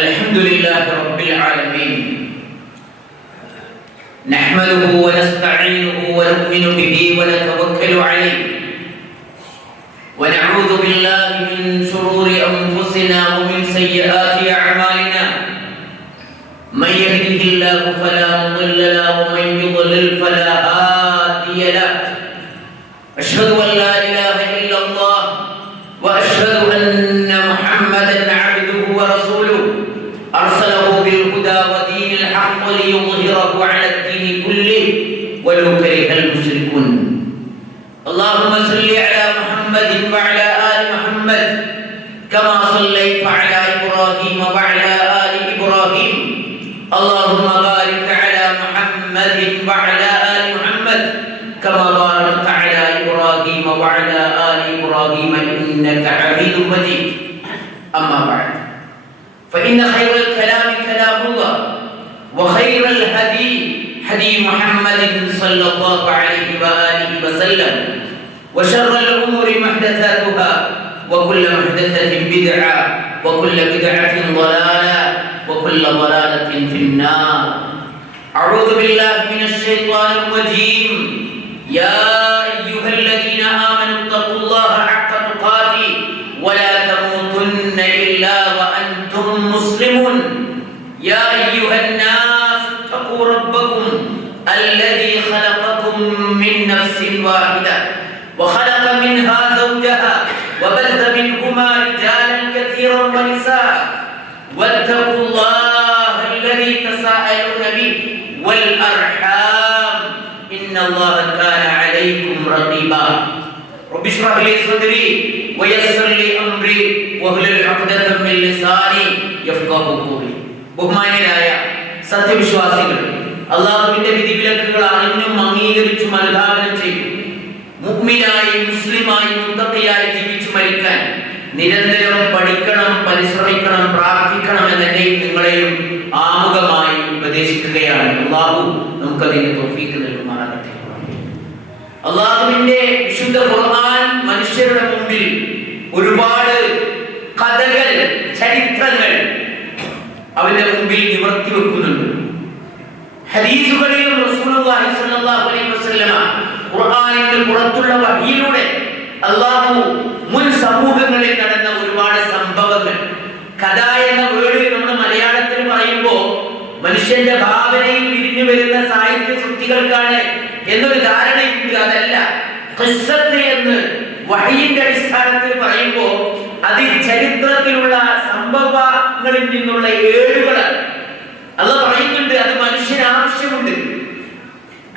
الحمد لله رب العالمين نحمده ونستعينه ونؤمن به ونتوكل عليه ونعوذ بالله من شرور أنفسنا ومن سيئات أعمالنا من يهده الله فلا مضل له ومن يضلل فلا هادي له أشهد أن لا إله إلا الله وأشهد أن محمدا عبده ورسوله أرسله بالهدى ودين الحق ليظهره على الدين كله ولو كره المشركون اللهم صل على محمد وعلى آل محمد كما صليت على إبراهيم وعلى آل إبراهيم اللهم بارك على محمد وعلى آل محمد كما باركت على إبراهيم وعلى آل إبراهيم إنك حميد مجيد أما بعد فإن خير الكلام كلام الله وخير الهدي هدي محمد صلى الله عليه وآله وسلم وشر الأمور محدثاتها وكل محدثة بدعة وكل بدعة ضلالة وكل ضلالة في النار أعوذ بالله من الشيطان الرجيم يا أيها الذين آمنوا اتقوا الله حق تقاته ولا تموتن إلا وأنتم مسلمون يا أيها الناس اتقوا ربكم الذي خلقكم من نفس واحدة وخلق منها زوجها وبث منهما رجالا كثيرا ونساء واتقوا الله الذي تساءلون به والأرحام إن الله كان عليكم رقيبا رب اشرح لي صدري ويسر لي أمري واحلل عقدة من لساني يفقهوا قولي ബഹുമാന്യരായ സത്യവിശ്വാസികൾ അല്ലാഹുവിന്റെ വിധിവിലക്കുകൾ അറിഞ്ഞും അംഗീകരിച്ചും അനുധാവനം ചെയ്തു മുഅ്മിനായി മുസ്ലിമായി മുത്തഖിയായി ജീവിച്ചു മരിക്കാൻ നിരന്തരം പഠിക്കണം, പരിശ്രമിക്കണം, പ്രാർത്ഥിക്കണം എന്നെയും നിങ്ങളെയും ആമുഖമായി ഉപദേശിക്കുകയാണ്. അല്ലാഹു നമുക്കതിന് തൗഫീഖ് നൽകുമാറാകട്ടെ. അല്ലാഹുവിന്റെ വിശുദ്ധ ഖുർആൻ മനുഷ്യരുടെ മുമ്പിൽ ഒരുപാട് കഥകൾ, ചരിത്രങ്ങൾ അവന്റെ മുമ്പിൽ നിവർത്തി വെക്കുന്നുണ്ട്. ഹദീസുകളിലും റസൂലുള്ളാഹി സ്വല്ലല്ലാഹു അലൈഹി വസല്ലമ ഖുർആനിന്റെ പുറത്തുള്ള വഹിയിലൂടെ അല്ലാഹു മുൻ സമൂഹങ്ങളിൽ നടന്ന ഒരുപാട് സംഭവങ്ങൾ, കഥ എന്ന വേർഡ് നമ്മൾ മലയാളത്തിൽ പറയുമ്പോൾ മനുഷ്യന്റെ ഭാവനയിൽ വിരിഞ്ഞു വരുന്ന സാഹിത്യ സൃഷ്ടികൾക്കാണ് എന്നൊരു ധാരണയുണ്ട്. അതല്ല, ഖിസ്സത്ത് എന്ന് വഹിയിന്റെ അടിസ്ഥാനത്തിൽ പറയുമ്പോൾ അത് ചരിത്രത്തിലുള്ള സംഭവങ്ങളിൽ നിന്നുള്ള ഏടുകളാണ്. അല്ലാഹു പറയുന്നുണ്ട് അത് മനുഷ്യന് ആവശ്യമുണ്ട്.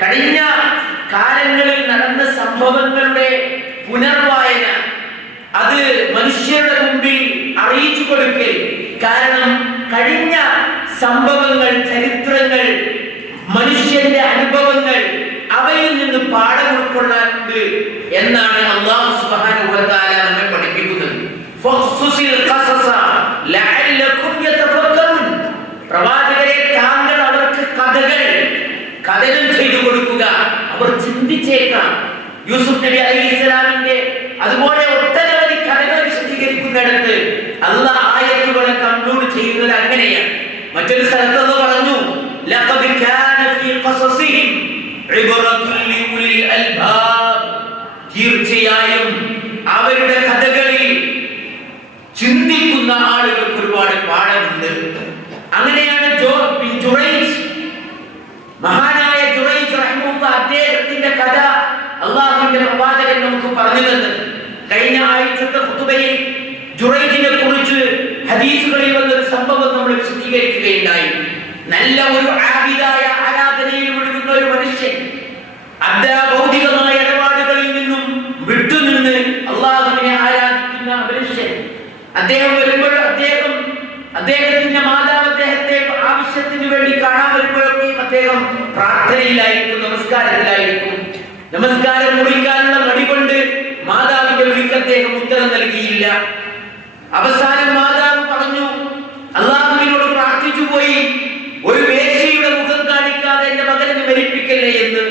കഴിഞ്ഞ കാലങ്ങളിൽ നടന്ന സംഭവങ്ങളുടെ പുനർവായന, അത് മനുഷ്യരുടെ മുമ്പിൽ അറിയിച്ചു കൊടുക്കൽ. കാരണം കഴിഞ്ഞ സംഭവങ്ങൾ, ചരിത്രങ്ങൾ, മനുഷ്യന്റെ അനുഭവങ്ങൾ, അവയിൽ നിന്ന് പാഠം ഉൾക്കൊള്ളാനുണ്ട് എന്നാണ് അല്ലാഹു സുബ്ഹാനഹു വ തആല നമ്മെ പഠിപ്പിക്കുന്നത്. ഫഖ്സുസിൽ ഖസസ ലഅല്ലകും യതഫക്കറുൻ. പ്രവാചകരെ, താങ്കൾ അവർക്ക് കഥനം ചെയ്തു കൊടുക്കുക, അവർ ചിന്തിച്ചേക്കാം. യൂസുഫ് നബി അലൈഹിസ്സലാമിന്റെ അതുപോലെ ഒട്ടനവധി കഥകൾ വിശദീകരിക്കുന്നിടത്ത് അല്ലാഹ് ആയത്തുകളെ കൺക്ലൂഡ് ചെയ്യുന്നത് അങ്ങനെയാണ്. മറ്റൊരു സ്ഥലത്ത് പറഞ്ഞു, ലഖദ് കാന ഫീ ഖസസിഹിം ഇബ്റത്തുൻ ലിഉലിൽ അൽബാബ്. തീർച്ചയായും അവരുടെ കഥകളിൽ ചിന്തിക്കുന്ന ആളുകൾക്ക് ഒരുപാട് പാഠമുണ്ട്. അങ്ങനെയാണ് മഹാനായ ജുറൈജ് റഹിമഹുല്ലാഹ് അദ്ദേഹത്തിന്റെ കഥ അല്ലാഹുവിന്റെ പ്രവാചകൻ നമുക്ക് പറഞ്ഞു തന്നത്. കഴിഞ്ഞ ആഴ്ചത്തെ ഖുതുബയിൽ ജുറൈജിനെ കുറിച്ച് ഹദീസുകളിൽ വന്നൊരു സംഭവം നമ്മൾ വിശദീകരിക്കുകയുണ്ടായി. നല്ല ഒരു ആബിദായ, ആരാധനയിൽ മുഴുകുന്ന ഒരു മനുഷ്യൻ, ഭൗതികമായ ഇടപാടുകളിൽ നിന്നും വിട്ടുനിന്ന് അല്ലാഹുവിനെ ആരാധിക്കുന്ന മനുഷ്യൻ, അദ്ദേഹം വരുമ്പോൾ അദ്ദേഹത്തിന്റെ മാതാവ് അദ്ദേഹത്തെ ആവശ്യത്തിന് വേണ്ടി കാണാൻ വരുമ്പോഴൊക്കെയും അദ്ദേഹം പ്രാർത്ഥനയിലായിരിക്കും, നമസ്കാരത്തിലായിരിക്കും. നമസ്കാരം മുറിക്കാനുള്ള മടി കൊണ്ട് മാതാവിന്റെ വിളിക്ക് അദ്ദേഹം ഉത്തരം നൽകിയില്ല. അവസാനം മാതാവ് പറഞ്ഞു, അല്ലാഹുവിനോട് പ്രാർത്ഥിച്ചു പോയി, ഒരു വേശ്യയുടെ മുഖം കാണിക്കാതെ എന്റെ മകനെ മരിപ്പിക്കല്ലേ എന്ന്.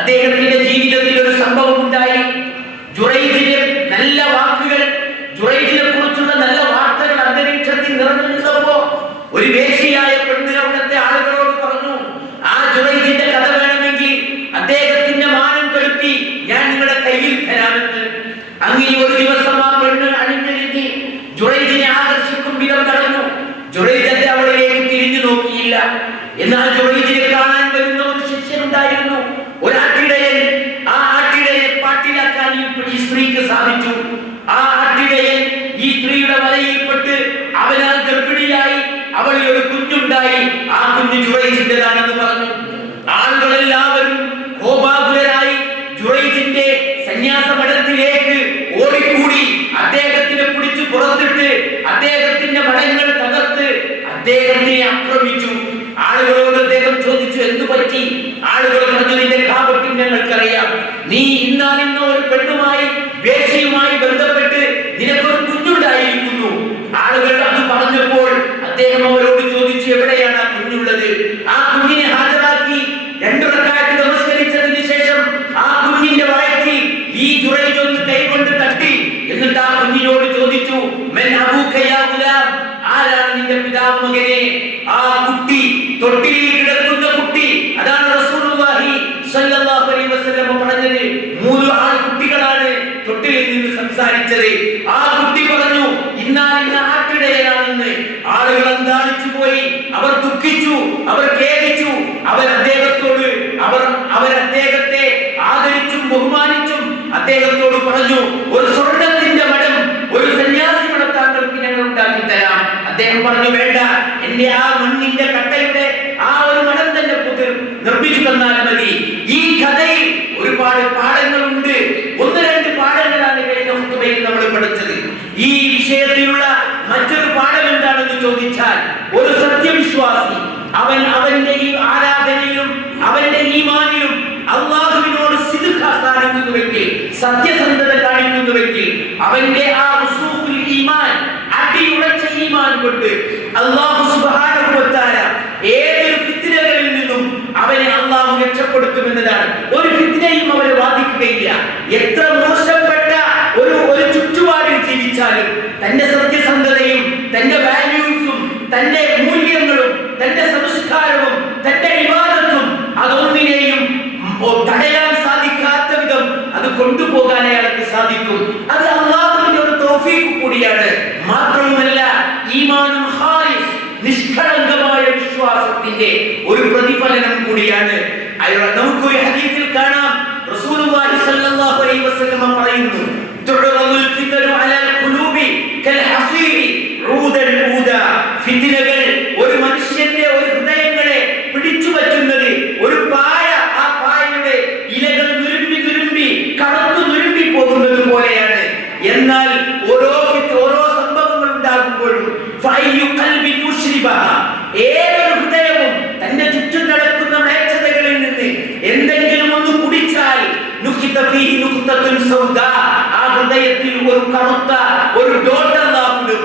അദ്ദേഹത്തിന്റെ ജീവിതത്തിൽ ഒരു സംഭവം ഉണ്ടായി. ജുറൈജിന്റെ നല്ല വാക്കുകൾ, ജുറൈജിനെ കുറിച്ചുള്ള നല്ല വാർത്തകൾ അന്തരീക്ഷത്തിൽ നിറഞ്ഞു നിന്നപ്പോ ആവശ്യപ്പെട്ട് അവനാൽ ഗർഭിണിയായി, അവളിൽ ഒരു കുഞ്ഞുണ്ടായി. ആ കുഞ്ഞ് ജുറൈജിന്റേതാണെന്ന് പറഞ്ഞു. ആളുകളെല്ലാവരും കോപാകുലരായി ജുറൈജിന്റെ സന്യാസ മഠത്തിലേക്ക് ഓടിക്കൂടി അദ്ദേഹത്തിനെ പിടിച്ചു പുറത്തിട്ട് അദ്ദേഹത്തിന്റെ മഠങ്ങൾ തകർത്ത് അദ്ദേഹത്തിനെ ആക്രമിച്ചു. ആളുകളോട് അദ്ദേഹം ചോദിച്ചു, എന്തു പറ്റി? ആളുകൾ പറഞ്ഞു, നിന്റെ കാപട്യം ഞങ്ങൾക്കറിയാം. നീ ഇന്നാലിന്ന ഒരു പെണ്ണുമായി, വേശ്യയുമായി ബന്ധപ്പെട്ട് നിനക്കൊരു കുഞ്ഞുണ്ടായിരിക്കുന്നു. ആളുകൾ അത് പറഞ്ഞപ്പോൾ അദ്ദേഹം അവരോട് ചോദിച്ചു, എവിടെയാണ് ആ കുഞ്ഞുള്ളത്? ആ കുഞ്ഞിനെ ഹാജരാക്കി 2 റക്അത്ത് നമസ്കരിച്ചതിന് ശേഷം ആ കുഞ്ഞിന്റെ വയറ്റിൽ ഈ ജുറൈജ് ഒന്ന് കൈകൊണ്ട് തട്ടി. എന്നിട്ട് ആ കുഞ്ഞിനോട് ചോദിച്ചു, മൻ അബൂക യാ ഗുലാം, ആരാണ് നിന്റെ പിതാവ് മകനെ? ആ കുട്ടി, തൊട്ടിലിൽ കിടക്കുന്ന കുട്ടി, അതാണ് റസൂലുള്ളാഹി സ്വല്ലല്ലാഹു അലൈഹി വസല്ലം പറഞ്ഞത്. 3 ആൺകുട്ടികളാണ് തൊട്ടിലിൽ നിന്ന് സംസാരിച്ചത്. ആ കുട്ടി പറഞ്ഞു, ഇന്നാലിന്ന ആട്ടിടയനാണെന്ന്. ആളുകൾ അന്താളിച്ചു പോയി. അവർ ദുഃഖിച്ചു, അവർ ഖേദിച്ചു. അവർ അദ്ദേഹത്തെ ആദരിച്ചും ബഹുമാനിച്ചും അദ്ദേഹത്തോട് പറഞ്ഞു, ഒരു സ്വർണ്ണത്തിന്റെ മഠം, ഒരു സന്യാസി മഠം താങ്കൾക്ക് ഞങ്ങൾ ഉണ്ടാക്കി തരാം. അദ്ദേഹം പറഞ്ഞു, വേണ്ട, എന്റെ ആ മണ്ണിന്റെ കട്ടയുടെ ആ ഒരു മഠം തന്നെ നിർമ്മിച്ചു തന്നാൽ മതി. ഈ കഥയിൽ ഒരുപാട് പാഠങ്ങളുണ്ട്. 1-2 പാഠങ്ങളാണ് കഴിഞ്ഞ ഖുതുബയിൽ നമ്മൾ പഠിച്ചത്. ഈ വിഷയത്തിലുള്ള മറ്റൊരു പാഠം എന്താണെന്ന് ചോദിച്ചാൽ, ഒരു സത്യവിശ്വാസി അവന്റെ ഈ ആരാധനയിലും അവന്റെ ഈമാനിലും അല്ലാഹുവിനോട് സിദ്ഖ് കാണിക്കുന്നുവെങ്കിൽ, സത്യസന്ധത കാണിക്കുന്നുവെങ്കിൽ, അവന്റെ ആ ഉസൂഖുൽ ഈമാൻ, അടിയുറച്ച ഈമാൻ കൊണ്ട് അല്ലാഹു സുബ്ഹാനഹു വ തആല ഏതൊരു ഫിത്നകളിൽ നിന്നും അവനെ അല്ലാഹു രക്ഷപ്പെടുത്തുമെന്നതാണ്. ഒരു ഫിത്നയും അവനെ ബാധിക്കുകയില്ല. എത്ര മോശപ്പെട്ട ഒരു ചുറ്റുപാടിൽ ജീവിച്ചാലും തന്റെ സത്യസന്ധതയും തന്റെ വാല്യൂസും തന്റെ മൂല്യങ്ങളും തന്റെ സംസ്കാരവും തന്റെ ഇബാദത്തും അതൊന്നിനെയും തടയാൻ സാധിക്കാത്ത വിധം അത് കൊണ്ടുപോകാൻ അയാൾക്ക് സാധിക്കും. അത് അല്ലാഹുവിന്റെ ഒരു തൗഫീഖ് കൂടിയാണ്. മാത്രവുമല്ല, ഈമാനുൽ ഖാലിസ്, നിഷ്കളങ്കമായ വിശ്വാസത്തിന്റെ ഒരു പ്രതിഫലനം കൂടിയാണ്. നമുക്കൊരു ഹദീസിൽ കാണാം, റസൂലുള്ളാഹി സ്വല്ലല്ലാഹു അലൈഹി വസല്ലം പറയുന്നു, തുററുൽ ഫിത്നു അലൽ ഖുലൂബി കൽ ഹസീരി ഊദൻ ഊദ. ഫിത്നകൾ ഒരു മനുഷ്യന്റെ ഒരു ഹൃദയങ്ങളെ പിടിച്ചു പറ്റുന്നത് ഒരു പായ, ആ പായയുടെ ഇലകൾ നുരുമ്പി കറുത്തു നുരുമ്പി പോകുന്നത് പോലെയാണ്. എന്നാൽ ഓരോ സംഭവങ്ങൾ ഉണ്ടാകുമ്പോഴും ഏതൊരു ഹൃദയവും തന്റെ ചുറ്റും നടക്കുന്ന മ്ലേച്ഛതകളിൽ നിന്ന് എന്തെങ്കിലും ഒന്ന് കുടിച്ചാൽ ആ ഹൃദയത്തിൽ ഒരു കറുത്ത ഒരു ഡോട്ട് ഉണ്ടാകും.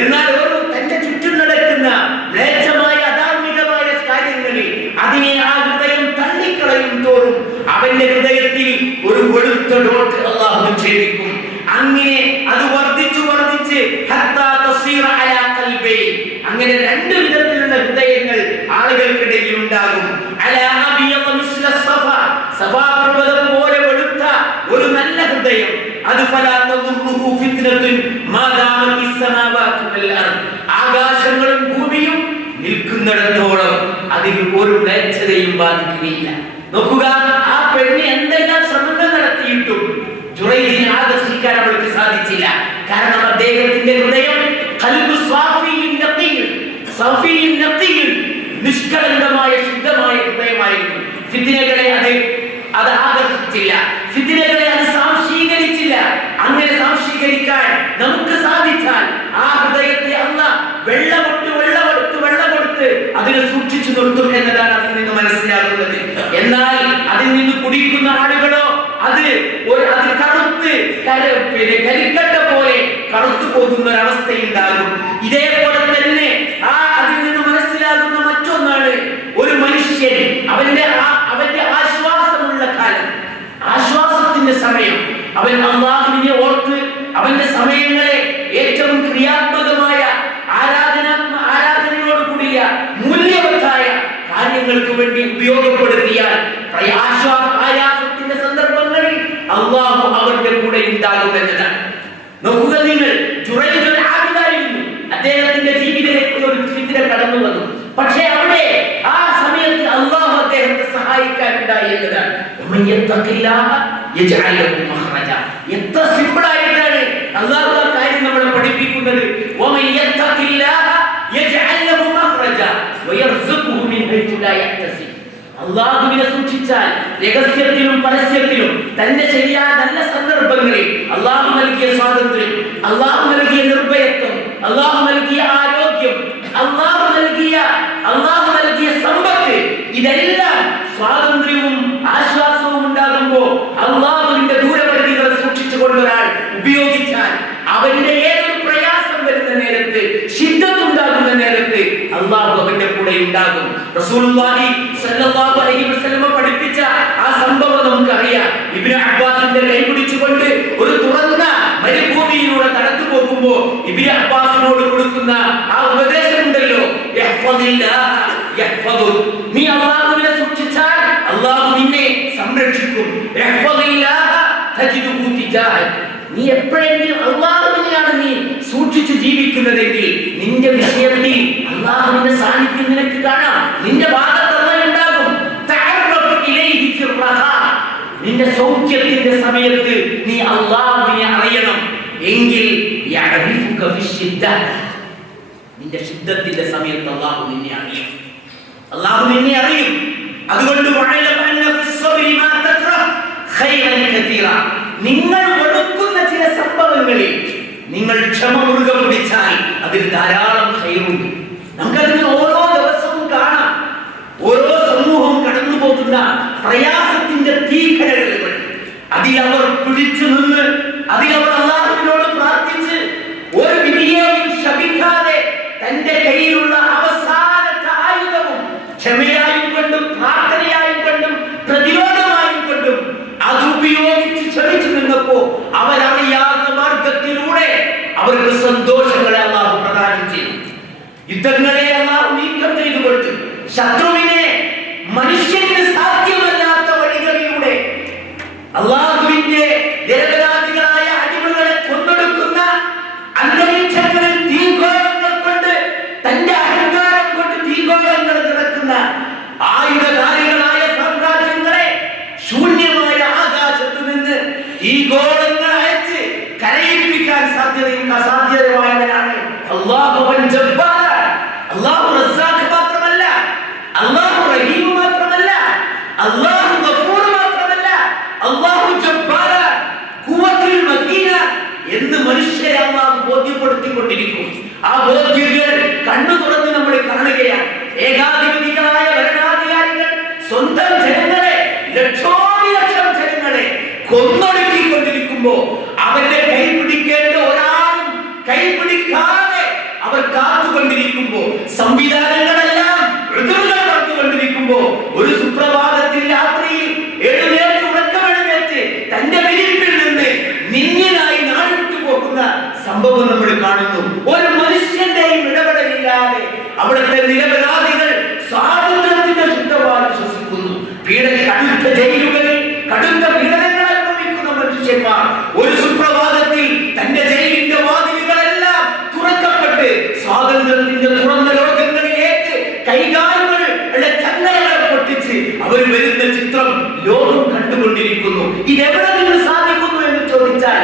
എന്നാൽ ഒരു തന്റെ ചുറ്റും നടക്കുന്ന മ്ലേച്ഛമായ അധാർമികമായ കാര്യങ്ങളിൽ അതിനെ ആ ഹൃദയം തള്ളിക്കളയും തോറും അവന്റെ ഹൃദയത്തിൽ ഒരു വെളുത്ത ഡോട്ട് അല്ലാഹു ഛേദിക്കും. അങ്ങനെ അത് വർദ്ധിച്ച് അങ്ങനെ 2 വിധത്തിലുള്ള ഹൃദയങ്ങൾ ആളുകൾക്കിടയിൽ ഉണ്ടാകും. സഫാ പർവ്വതം പോലെ വെളുത്ത ഒരു നല്ല ഹൃദയം, അത് ആകാശങ്ങളും ഭൂമിയും നിൽക്കുന്നിടത്തോളം അതിൽ ഒരു മ്ലേച്ഛതയും ബാധിക്കുകയില്ല. നോക്കുക, ആ പെണ്ണ് എന്തെല്ലാം ശ്രമങ്ങൾ നടത്തിയിട്ടും ജുറൈജിനെ ആകർഷിക്കാൻ അവൾക്ക് സാധിച്ചില്ല. കാരണം അദ്ദേഹത്തിന്റെ ഹൃദയം നിഷ്കളങ്കമായ ശുദ്ധമായ ഹൃദയമായിരുന്നു. ഫിത്നകളെ അത് ആകർഷിച്ചില്ല, ഫിത്നകളെ അത് സാംശീകരിച്ചില്ല. അങ്ങനെ സാംശീകരിക്കാൻ നമുക്ക് സാധിച്ചാൽ ആ ഹൃദയത്തെ അല്ലാഹ് വെള്ളം കൊടുത്ത് അതിനെ സൂക്ഷിച്ചു നിർത്തും എന്നതാണ് അതിൽ നിന്ന് മനസ്സിലാകുന്നത്. എന്നാൽ അതിൽ നിന്ന് കുടിക്കുന്ന ആളുകളോ അത് കറുത്ത് കരിക്കട്ട പോലെ കറുത്തു പോകുന്ന ഒരവസ്ഥയുണ്ടാകും. ഇതേപോലെ തന്നെ അതിൽ നിന്ന് മനസ്സിലാകുന്ന മറ്റൊന്നാണ്, ഒരു മനുഷ്യൻ അവന്റെ ആശ്വാസമുള്ള കാലം, ആശ്വാസത്തിന്റെ സമയം, അവൻ അല്ലാഹുവിനെ ഓർത്ത് അവന്റെ സമയങ്ങളെ ഏറ്റവും ക്രിയാത്മകമായ ആരാധനയോട് കൂടിയ മൂല്യവത്തായ കാര്യങ്ങൾക്ക് വേണ്ടി ഉപയോഗപ്പെടുത്തിയാൽ ആയാസത്തിന്റെ സന്ദർഭങ്ങളിൽ അല്ലാഹു അവരുടെ കൂടെ ഉണ്ടാകുമെന്നതാണ്. നോക്കുക, നിങ്ങൾ ജുറൈജ് ഒരു ആബിദായിരുന്നു. അദ്ദേഹത്തിന്റെ ജീവിതത്തിൽ ഒരു ഫിത്ന കടന്നു വന്നു. പക്ഷേ അവിടെ ആ സമയത്ത് അല്ലാഹു അദ്ദേഹത്തെ സഹായിക്കാനുണ്ടായി എന്നതാണ്. എത്ര സിമ്പിൾ ആയിട്ടാണ് അല്ലാഹു പറയുന്നത് വമൻ യത്തഖില്ലാഹ യജ്അൽ ലഹു മഖ്റജ വയർസുഖുഹു മിൻ ഹൈതു ലാ യഹ്തസിബ്. അല്ലാഹുവിനെ സൂക്ഷിച്ചാൽ രഹസ്യത്തിലും പരസ്യത്തിലും തന്റെ ശരിയായ നല്ല സന്ദർഭങ്ങളിൽ അല്ലാഹു നൽകിയ സ്വാതന്ത്ര്യം, അല്ലാഹു നൽകിയ നിർഭയത്വം, അല്ലാഹു നൽകിയ ആരോഗ്യം, അല്ലാഹു നൽകിയ സമ്പത്ത്, ഇതെല്ലാം സ്വാതന്ത്ര്യവും ആശ്വാസവും ഉണ്ടാകുമ്പോൾ അല്ലാഹുവിന്റെ ദൂരപരിധികളെ സൂക്ഷിച്ചുകൊണ്ട് ഒരാൾ ഉപയോഗിച്ചാൽ അവന്റെ ഏതൊരു പ്രയാസം വരുന്ന നേരത്ത്, ശിദ്ദത്തുണ്ടാകുന്ന നേരത്ത് അല്ലാഹു അവന്റെ കൂടെ ഉണ്ടാകും. റസൂലുള്ളാഹി സ്വല്ലല്ലാഹു അലൈഹി വസല്ലം പഠിപ്പിച്ച ആ സംഭവം നമുക്കറിയാം. ഇബ്നു അബ്ബാസിന്റെ കൈ പിടിച്ചുകൊണ്ട് ഒരു തുറന്ന മരുഭൂമിയിലൂടെ നടന്നു പോകുമ്പോൾ ഇബ്നു അബ്ബാസിനോട് കൊടുക്കുന്ന ആ ഉപദേശമുണ്ടല്ലോ, നീ അല്ലാഹുവിനെ സൂക്ഷിച്ചാൽ അല്ലാഹു നിന്നെ സംരക്ഷിക്കും. നീ എപ്പോഴെങ്കിലും അല്ലാഹുവിനെയാണ് നീ സൂക്ഷിച്ച് ജീവിക്കുന്നതെങ്കിൽ നിന്റെ വിഷയത്തിൽ അല്ലാഹുവിന്റെ സാന്നിധ്യം നിനക്ക് കാണാം. നിന്റെ ഭാഗത്ത് അല്ലാഹു ഉണ്ടാകും. നിന്റെ സൗഖ്യത്തിന്റെ സമയത്ത് നീ അല്ലാഹുവിനെ അറിയണം. എങ്കിൽ നിന്റെ ശുദ്ധത്തിന്റെ സമയത്ത് അല്ലാഹു നിന്നെ അറിയും. അല്ലാഹു നിന്നെ അറിയും. അതുകൊണ്ട് നിങ്ങൾ വെറുക്കുന്ന ചില സംഭവങ്ങളിൽ നിങ്ങൾ ക്ഷമ മുറുകെ പിടിച്ചാൽ അതിൽ ധാരാളം ഖൈറുണ്ട്. നമുക്കതിന് ഓരോ ദിവസവും കാണാം. ഓരോ സമൂഹവും കടന്നു പോകുന്ന പ്രയാസത്തിന്റെ തീക്കനലുകൾ, അതിലവർ പിടിച്ചു നിന്ന്, അതിലവർ അല്ലാഹുവിനോട് പ്രാർത്ഥിച്ച് ഒരു വിധിയെയും ശപിക്കാതെ തന്റെ കയ്യിലുള്ള അവസാനത്തെ ആയുധവും ക്ഷമയായും കൊണ്ടും പ്രാർത്ഥനയായും കൊണ്ടും പ്രതിരോധമായും കൊണ്ടും അത് ഉപയോഗിച്ച് ക്ഷമിച്ചു നിന്നപ്പോ അവരറിയാത്ത മാർഗത്തിലൂടെ അവർക്ക് സന്തോഷങ്ങളെ അല്ലാഹു പ്രദാനം ചെയ്തു. യുദ്ധങ്ങളെ അല്ലാഹു നീക്കം ചെയ്തുകൊണ്ട് ശത്രുവിനെ മനുഷ്യന് സാധ്യമല്ലാത്ത വഴികളിലൂടെ അല്ലാഹുവിന്റെ നിരപരാധികളായ അടിമകളെ കൊന്നൊടുക്കുന്ന അന്തരീക്ഷങ്ങളിൽ തീഗോളങ്ങൾ കൊണ്ട്, തന്റെ അഹങ്കാരം കൊണ്ട് തീഗോളങ്ങൾ നിറക്കുന്ന ആയുധധാരികളായ സാമ്രാജ്യങ്ങളെ ശൂന്യമായ ആകാശത്ത് നിന്ന് ഈ ഗോളങ്ങൾ അയച്ച് കരയിപ്പിക്കാൻ അസാധ്യതയുമായവനാണ് അല്ലാഹു. അല്ലാഹു റസ്സാഖ് മാത്രമല്ല, അല്ലാഹു റഹീം മാത്രമല്ല, അല്ലാഹു ഗഫൂർ മാത്രമല്ല, അല്ലാഹു ജബ്ബാർ ഖുവത്തുൽ മദീന എന്ന് മനുഷ്യരെ അല്ലാഹു ബോധ്യപ്പെടുത്തിക്കൊണ്ടിരിക്കും. ആ ബോധ്യങ്ങൾ കണ്ണു തുറന്ന് നമ്മൾ കാണുകയാണ്. ഏകാധിപതികളായ ഭരണാധികാരികൾ സ്വന്തം ജനങ്ങളെ, ലക്ഷോപലക്ഷം ജനങ്ങളെ കൊന്നൊടുക്കിക്കൊണ്ടിരിക്കുമ്പോ അവരുടെ കൈപിടിക്കേണ്ട ഒരാളും കൈപിടിക്കാതെ അവർ കാത്തുകൊണ്ടിരിക്കുമ്പോ, സംവിധാനങ്ങളെല്ലാം പറഞ്ഞുകൊണ്ടിരിക്കുമ്പോ, ഒരു സുപ്രഭാതത്തിൽ രാത്രിയിൽ എഴുന്നേറ്റ് ഉറക്കമെഴുന്നേറ്റ് തന്റെ വിരിപ്പിൽ നിന്ന് നിന്യനായി നാടുവിട്ടു പോകുന്ന സംഭവം നമ്മൾ കാണുന്നു. ഒരു മനുഷ്യന്റെയും ഇടപെടലില്ലാതെ അവിടുത്തെ നിരപരാധികൾ സ്വാതന്ത്ര്യത്തിന്റെ ശുദ്ധവായു ശ്വസിക്കുന്നു. കടുത്ത ജയിലുകളിൽ കടുത്ത പീഡനങ്ങൾ അനുഭവിക്കുന്ന മനുഷ്യന്മാർ ഒരു സുപ്രഭാതത്തിൽ തന്റെ ജയിലിന്റെ വാതിലുകളെല്ലാം തുറക്കപ്പെട്ട് സ്വാതന്ത്ര്യത്തിന്റെ തുറന്ന ലോകങ്ങളിലേക്ക് കൈകാലുകളുടെ ചങ്ങലകളെ പൊട്ടിച്ച് അവർ വരുന്ന ചിത്രം ലോകം കണ്ടുകൊണ്ടിരിക്കുന്നു. ഇതെവിടെ നിന്ന് സാധിക്കുന്നു എന്ന് ചോദിച്ചാൽ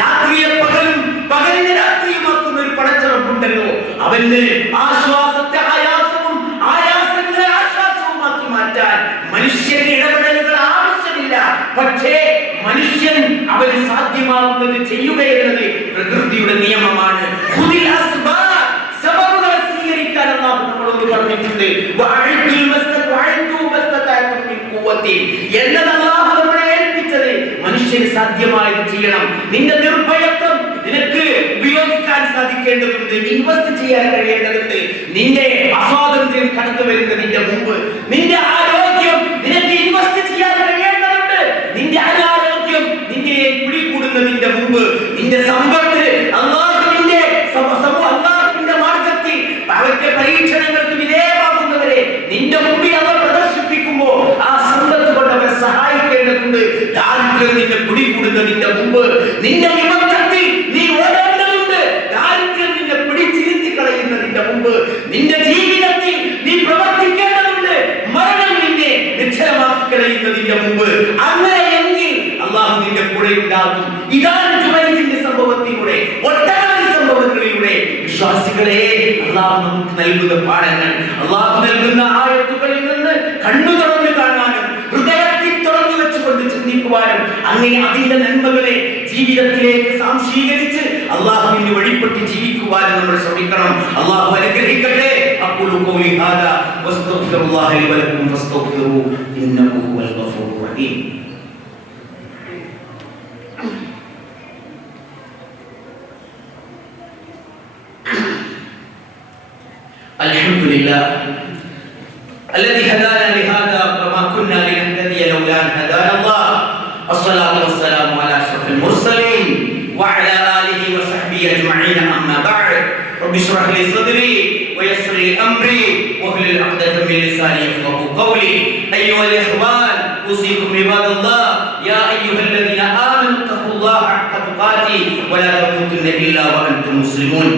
രാത്രിയെ പകലും പകലിനെ രാത്രിയുമാക്കുന്ന ഒരു പടച്ചിറപ്പുണ്ടല്ലോ, അവന് ആശ്വാസത്തെ ആയാസവും ആയാസങ്ങളെ ആശ്വാസവുമാക്കി മാറ്റാൻ മനുഷ്യന്റെ ഇടപെടലുകൾ ആവശ്യമില്ല. പക്ഷേ മനുഷ്യൻ അവന് സാധ്യമാകുന്നത് ചെയ്യുക എന്നത് പ്രകൃതിയുടെ നിയമമാണ്. സബബുകൾ സ്വീകരിക്കാൻ അല്ലാഹു നമ്മളോട് പറഞ്ഞിട്ടുണ്ട്. എന്നത് അല്ലാഹു നമ്മളെ ഏൽപ്പിച്ചത് മനുഷ്യന് സാധ്യമായത് ചെയ്യണം. നിന്റെ നിർഭയത്വം നിനക്ക് ഉപയോഗിക്കാൻ സാധിക്കേണ്ടതുണ്ട്, ഇൻവെസ്റ്റ് ചെയ്യാൻ കഴിയേണ്ടതുണ്ട്. നിന്റെ അസ്വാതന്ത്ര്യം കടന്നു വരുന്നതിന്റെ മുമ്പ് നിന്റെ ആരോഗ്യം നിനക്ക് ഇൻവെസ്റ്റ് ചെയ്യാൻ കഴിയേണ്ടതുണ്ട്. നിന്റെ അനാരോഗ്യം നിന്നെ പിടികൂടുന്നതിന്റെ മുമ്പ് നിന്റെ സമ്പത്ത് അല്ലാഹുവിന്റെ മാർഗത്തിൽ അവന്റെ പരീക്ഷണങ്ങൾക്ക് വിധേയമാകുന്നവരെ നിന്റെ മുമ്പിൽ അവർ പ്രദർശിപ്പിക്കുമ്പോ ആ സമ്പത്ത് കൊണ്ട് അവരെ സഹായിക്കേണ്ടതുണ്ട്. ദാരിദ്ര്യം നിന്നെ പിടികൂടുന്നതിന്റെ മുമ്പ് നിന്റെ വിമർശത്തിൽ നീ ഓടേണ്ടതുണ്ട്. ദാരിദ്ര്യം നിന്നെ പിടിച്ചിരുത്തി കളയുന്നതിന്റെ മുമ്പ് നിന്റെ ജീവിതത്തിൽ നീ പ്രവർത്തിക്കേണ്ടതുണ്ട്. മരണം നിന്നെ നിശ്ചലമാക്കി കളയുന്നതിന്റെ മുമ്പ്. അങ്ങനെയെങ്കിൽ അല്ലാഹു നിന്റെ കൂടെ ഉണ്ടാകും. ഇതാണ് ജുബൈറിന്റെ സംഭവത്തിൽ വിശ്വാസികളെ, അല്ലാഹു നമുക്ക് നൽകുന്ന പാഠങ്ങൾ, അല്ലാഹു നൽകുന്ന ആയത്തുകളിൽ നിന്ന് കണ്ണു തുറന്ന് കാണാനും ഹൃദയത്തിൽ തുറന്നു വെച്ചുകൊണ്ട് ചിന്തിക്കുവാനും അങ്ങനെ അതിന്റെ നന്മകളെ ജീവിതത്തിലേക്ക് സാംശീകരിച്ച് അല്ലാഹുവിന് വഴിപ്പെട്ട് ജീവിക്കുവാനും നമ്മൾ ശ്രമിക്കണം. അല്ലാഹു അനുഗ്രഹിക്കട്ടെ. അഖൂലു ഖൗലി ഹാദാ വസ്തഗ്ഫിറുല്ലാഹ ലി വലക്കും ഫസ്തഗ്ഫിറൂ ഇന്നഹു ഹുവൽ ഗഫൂറുർ റഹീം. അൽഹംദുലില്ലാഹ് الذي هدانا لهذا وما كنا لنهتدي لولا أن هدانا الله. الصلاة والسلام على أشرف المرسلين وعلى آله وصحبه أجمعين. أما بعد رب اشرح لي صدري ويسر لي أمري واحلل عقدة من لساني يفقهوا قولي. أيها الإخوان أوصيكم عباد الله يا أيها الذين آمنوا اتقوا الله حق تقاته ولا تموتن إلا وأنتم مسلمون.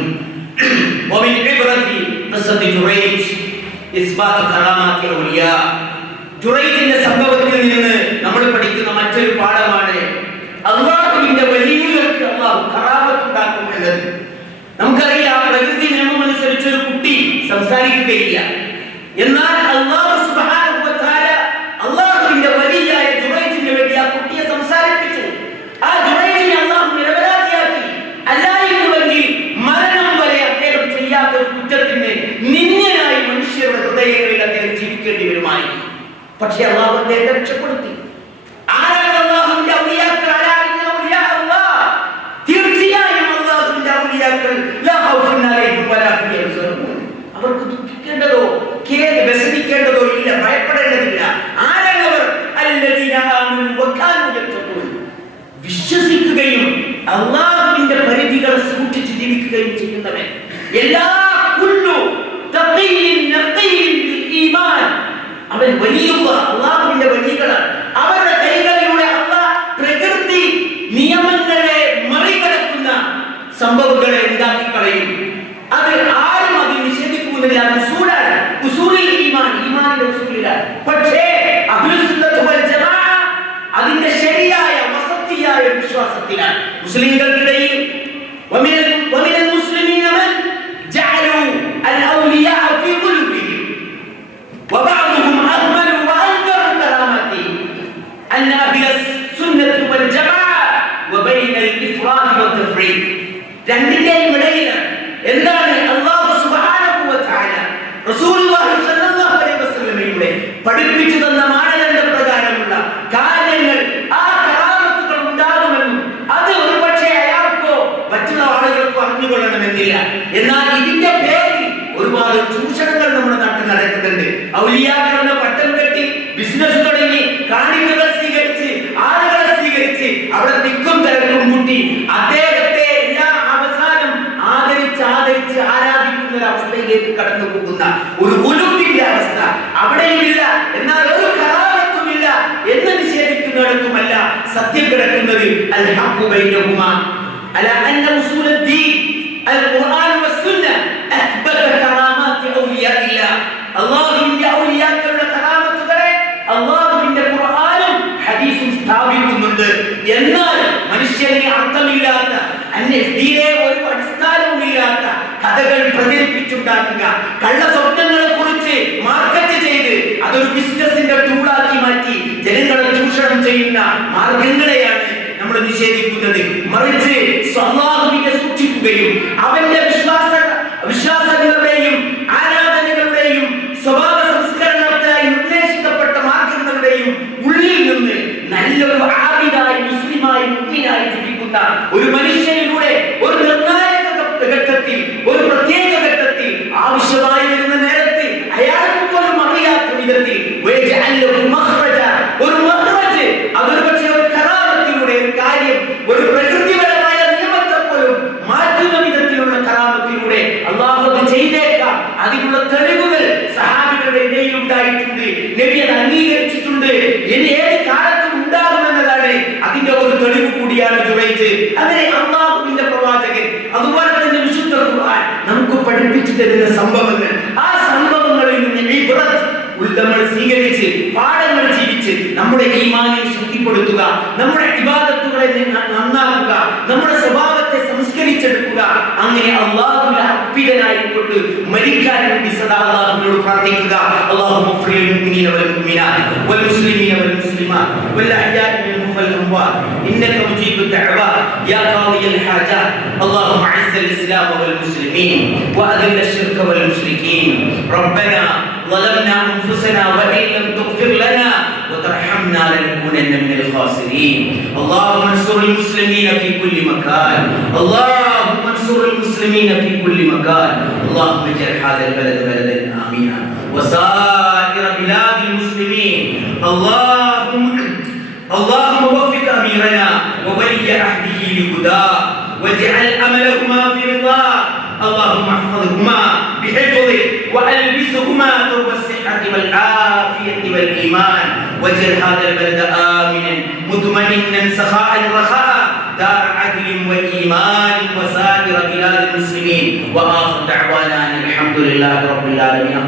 ومن عبرة قصة جريج إثبات كرامات الأولياء. ജുറൈജിന്റെ സംഭവത്തിൽ നിന്ന് നമ്മൾ പഠിക്കുന്ന മറ്റൊരു പാഠമാണ് അല്ലാഹുവിന്റെ വലിയവർക്ക് അല്ലാഹു കറാമത്ത് ഉണ്ടാക്കും എന്നത്. നമുക്കറിയാം, പ്രകൃതി നിയമം അനുസരിച്ച് ഒരു കുട്ടി സംസാരിക്കുകയില്ല. എന്നാൽ അല്ലാഹു സുബ്ഹാനഹു വ തആല അല്ലാഹുവിന്റെ വലിയായ ജുറൈജിന് വേണ്ടി ആ കുട്ടിയെ സംസാരിപ്പിച്ചു. ആ ജുറൈജിനെ അല്ലാഹു നിരപരാധിയാക്കി. അല്ലായിരുന്നുവെങ്കിൽ മരണം വരെ അദ്ദേഹം ചെയ്യാത്ത ഒരു കുറ്റത്തിന് നിന്ദ്യനായി മനുഷ്യരുടെ ഹൃദയങ്ങളിൽ അദ്ദേഹം ജീവിക്കേണ്ടി വരുമായിരുന്നു. പക്ഷേ അല്ലാഹു അദ്ദേഹത്തെ രക്ഷപ്പെടുത്തി. ആരാണ് അല്ലാഹുവിന്റെ ഔലിയാക്കൾ? തീർച്ചയായും അല്ലാഹുവിന്റെ ഔലിയാക്കൾ ലാ ഖൗഫുൻ അലൈഹിം വലാ ഹും യഹ്സനൂൻ. അവർക്ക് ദുഃഖിക്കേണ്ടതോ വ്യസനിക്കേണ്ടതോ ഇല്ല, ഭയപ്പെടേണ്ടതില്ല. ആരാണ് അവർ? അല്ലദീന ആമനൂ വകാനൂ യത്തഖൂൻ. വിശ്വസിക്കുകയും അല്ലാഹുവിന്റെ പരിധികളെ സൂക്ഷിച്ച് ജീവിക്കുകയും ചെയ്യുന്നവൻ. എല്ലാ കുല്ലു തഖീൻ നഖീൻ ബിൽ ഈമാൻ. അവൻ വലിയുള്ള അല്ലാഹുവിന്റെ വലികളാണ്. അവരുടെ കൈകളിലൂടെ അല്ലാഹ് പ്രകൃതി നിയമങ്ങളെ മറികടക്കുന്ന സംഭവങ്ങളെ ഉണ്ടാക്കി കളയും. അത് ആരും അത് നിഷേധിക്കുന്നില്ല. അത് ഉസൂലാണ്, ഉസൂലുൽ ഈമാൻ, ഈമാനിന്റെ ഉസൂലിലാണ്. പക്ഷേ അഹ്ലുസ് സുന്നത്ത് വൽ ജമാഅ അതിന്റെ ശരിയായ വസത്തിയായ വിശ്വാസത്തിലാണ്. മുസ്ലിംകൾക്കിടയിൽ വമിനൽ മുസ്ലിമീന മൻ ജഅലു അൽ ഔലിയാ ഫീ ഖുലൂബിഹിം വബഅദുഹും അഹ്മലു വഅൻകറു കറാമത്തി അൻ അഹ്ലസ് സുന്നത്ത് വൽ ജമാഅ വബൈനൽ ഇഫ്റാദ് വത്തഫ്രീദ്. രണ്ടിന്റെയും ഇടയിലാണ്. എന്താണ്? അല്ലാഹു സുബ്ഹാനഹു വ തആല റസൂലുള്ളാഹി സ്വല്ലല്ലാഹു അലൈഹി വസല്ലമയുടെ പഠിപ്പിച്ചു തന്ന മാനദണ്ഡ പ്രകാരമുള്ള കാര്യങ്ങൾ, ആ കറാമത്തുകൾ ഉണ്ടാകുമെന്നും അത് ഒരുപക്ഷെ അയാൾക്കോ മറ്റുള്ള ആളുകൾക്കോ അറിഞ്ഞുകൊള്ളണമെന്നില്ല. എന്നാൽ ഇതിന്റെ പേരിൽ ഒരുപാട് ചൂഷണങ്ങൾ നമ്മുടെ നാട്ടിൽ നടക്കുന്നുണ്ട്. ഔലിയാക്കൾ എന്ന പട്ടം കെട്ടി ബിസിനസ് തുടങ്ങി കാണിക്കകൾ സ്വീകരിച്ച് ആളുകളെ സ്വീകരിച്ച് അവിടെ തിക്കും തിരക്കും കൂട്ടി അദ്ദേഹത്തെ എല്ലാ അവസാനം ആദരിച്ച് ആരാധിക്കുന്ന ഒരു അവസ്ഥയിലേക്ക് കടന്നു പോകുന്ന ഒരു ഉലുവിന്റെ അവസ്ഥ അവിടെയുമില്ല. എന്നാൽ ഒരു കറാമത്തുമില്ല എന്ന് നിഷേധിക്കുന്നിടത്തുമല്ല സത്യം കിടക്കുന്നത്. അൽ ഹഖ്ഖു ബൈനഹുമാ അലാ അന്ന ഉസൂലുദ്ദീൻ അൽ ഖുർആൻ വസ്സുന്ന അത്ബത കറാമാത്തി ഔലിയാഇല്ലാ. അല്ലാഹുവിന്റെ ഔലിയാക്കളുടെ കറാമത്തുകളെ അല്ലാഹുവിന്റെ ഖുർആനും ഹദീസും സ്ഥാപിക്കുന്നുണ്ട്. എന്നാൽ മനുഷ്യനെ അർത്ഥമില്ലാത്ത അന്യസ്ഥിതിയെ ഒരു അടിസ്ഥാനവുമില്ലാത്ത കഥകൾ പ്രചരിപ്പിച്ചുണ്ടാക്കുക, കള്ള സ്വപ്നങ്ങളെ കുറിച്ച് മാർക്കറ്റ് ചെയ്ത് അതൊരു ബിസിനസിന്റെ ടൂളാക്കി മാറ്റി ജനങ്ങളെ ചൂഷണം ചെയ്യുന്ന മാർഗങ്ങളെയാണ് നമ്മൾ നിഷേധിക്കുന്നത്. മറിച്ച് അല്ലാഹുവിനെ സൂക്ഷിക്കുകയും അവന്റെ വിശ്വാസങ്ങളുടെയും ആരാധനകളുടെയും സ്വഭാവ സംസ്കരണത്തിനായി നിർദ്ദേശിക്കപ്പെട്ട മാർഗങ്ങളുടെയും ഉള്ളിൽ നിന്ന് നല്ലൊരു ആബിദായി മുസ്ലിമായി മുഅ്മിനായി ജീവിക്കുന്ന ഒരു മനുഷ്യനിലൂടെ ഒരു നിർണായക ഘട്ടത്തിൽ, ഒരു പ്രത്യേക ഘട്ടത്തിൽ ആവശ്യമായി വരുന്ന നേരത്ത് അയാൾക്ക് പോലും അറിയാത്ത വിധത്തിൽ ഒരു മഖ്റജ്, അതൊരു പക്ഷേ ഒരു കറാമത്തിലൂടെ ഒരു കാര്യം, ഒരു പ്രകൃതിപരമായ നിയമത്തെ പോലും മാറ്റുന്ന വിധത്തിലുള്ള കറാമത്തിലൂടെ അല്ലാഹു അത് ചെയ്തേക്കാം. അതിനുള്ള തെളിവുകൾ സഹാബികളുടെ ഇടയിൽ ഉണ്ടായിട്ടുണ്ട്. നബി അത് അംഗീകരിച്ചിട്ടുണ്ട്. ഇനി ഏത് കാലത്തും ഉണ്ടാകുമെന്നതാണ് അതിന്റെ ഒരു തെളിവ് കൂടിയാണ് ജുറൈജ്. അങ്ങനെ അല്ലാഹുവിന്റെ പ്രവാചകൻ അതുപോലെ തന്നെ വിശുദ്ധ ഖുർആൻ നമുക്ക് പഠിപ്പിച്ചു തരുന്ന സംഭവങ്ങൾ, ആ സംഭവങ്ങളിൽ നിന്ന് നമ്മൾ സ്വീകരിച്ച് പാഠങ്ങൾ ജീവിച്ച് നമ്മുടെ ഈമാനിനെ ശക്തിപ്പെടുത്തുക, നമ്മുടെ ഇബാദത്തുകളെ നന്നാക്കുക, നമ്മുടെ സ്വഭാവത്തെ സംസ്കരിച്ചെടുക്കുക. അങ്ങനെ അല്ലാഹുവിന്റെ അർപ്പിതനായിക്കൊണ്ട് മരിക്കാൻ വേണ്ടി സദാ അല്ലാഹുവിനോട് പ്രാർത്ഥിക്കുക. അല്ലാഹുമ്മ ഗ്ഫിർ ലിൽ മുഅ്മിനീന വൽ മുഅ്മിനാത്ത് വൽ മുസ്ലിമീന വൽ മുസ്ലിമാത്ത് വൽ അഹ്യാഇ മിൻഹും വൽ അംവാത്ത് ഇന്നക മുജീബുദ് ദഅവാത് യാ ഖാദിയൽ ഹാജാത്ത്. അല്ലാഹുമ്മ അഇസ്സൽ ഇസ്ലാമ വൽ മുസ്ലിമീൻ വഅദില്ല الشرك والمشركين. ربنا ظلمنا أنفسنا وإن لم تغفر لنا وترحمنا لنكونن من الخاسرين. اللهم انصر المسلمين في كل مكان. اللهم انصر المسلمين في كل مكان. اللهم اجعل هذا البلد بلدا آمنا وسائر بلاد المسلمين. اللهم وفق أميرنا وولي عهده لهداه واجعل أملهما في رضاه. اللهم احفظهما بحفظك وألبسهما ثوب الصحة والعافية والإيمان واجعل هذا البلد آمنا مطمئنا سخاء رخاء دار عدل وإيمان وسائر بلاد المسلمين. وآخر دعوانا أن الحمد لله رب العالمين.